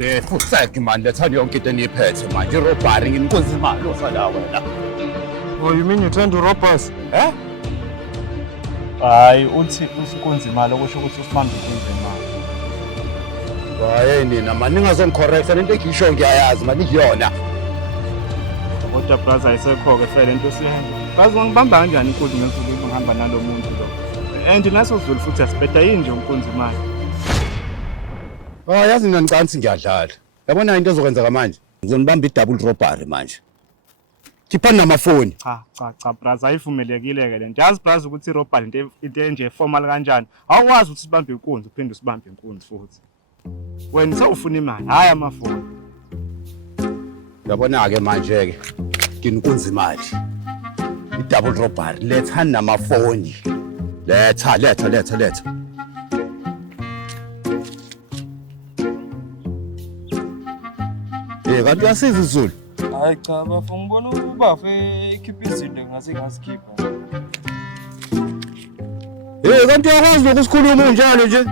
futhi manje lethani yonke into eniyiphethe manje irobhari nginkunzi imali osala wena. Oh, you mean you trying to rob us? Eh? Hayi uthi usikunzi imali okusho ukuthi usibambe inkunzi imali. Hayi nina mani ningazongicorrecta lento engiyisho ngiyayazi mani kuyona. Kodwa brother ayisekho-ke fela lento siyenza. Bazi ngibamba kanjani inkunzi ngesuku ngihamba nalo muntu lo. And naso Zulu futhi asibheda yini nje inkunzi imali. Yazi mina ngicansi ngiyadlala. Yabona into ezokwenzeka manje. Ngizonibamba i-double robbery manje. Khiphani namafoni. Cha brother ayivumelekile-ke lento. Yazi brother ukuthi i-robbery into enje formal kanjani. Awukwazi ukuthi sibambe inkunzi uphinde usibambe inkunzi futhi. Wena sewufuna imali, hayi amafoni. Yabona-ke manje-ke nginkunzi imali. I-double robbery lethani namafoni. Letha. Kanti uyasiza isiZulu? Hayi cha bafu ngibona ubafe ikhipha izinto ngase ngasikhipha. Kanti uyakwazi ukusikhuluma unjalo nje?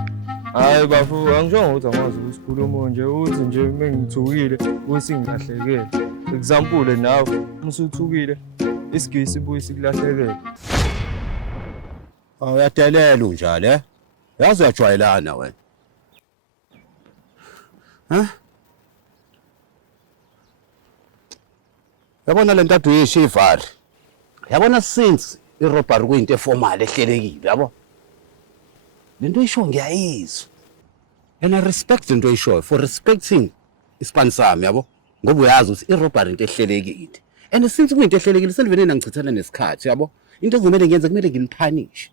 Hayi bafu angishongo ukuthi angikwazi ukusikhuluma nje uthi nje mengithukile usingilahlekele. Example nawe usuthukile isigisi sibuye sikulahlekele. Uyadelela unjalo yazi uyajwayelana wena. Yabona le ntathu yeshivari. Yabona since irobbery kuyinto eformal ehlelekile yabo. Lento isho ngiyayizwa. And I respect into isho for respecting ispan sami yabo. Ngoba uyazi ukuthi irobbery into ehlelekile. And since kuyinto ehlelekile selivene ngichithana nesikhathi yabo. Into engizomele ngiyenze kumele nginiphanish.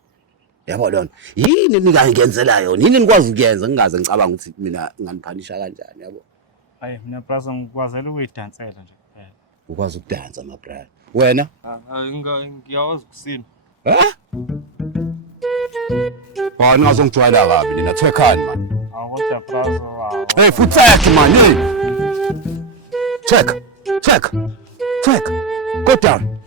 Yabo lona. Yini ningangenzela yona? Yini nikwazi ukuyenza ngingaze ngicabanga ukuthi mina nganiphanisha kanjani yabo. Hayi mina brother ngikwazela ukuyidansela nje. Ukwazi ukudansa my brother. Wena? Ngiyawazi ukusina. Wena uzongijwayela kabi nina checkani man. Kodwa brother wow. Hey futhi check man. Check. Go down.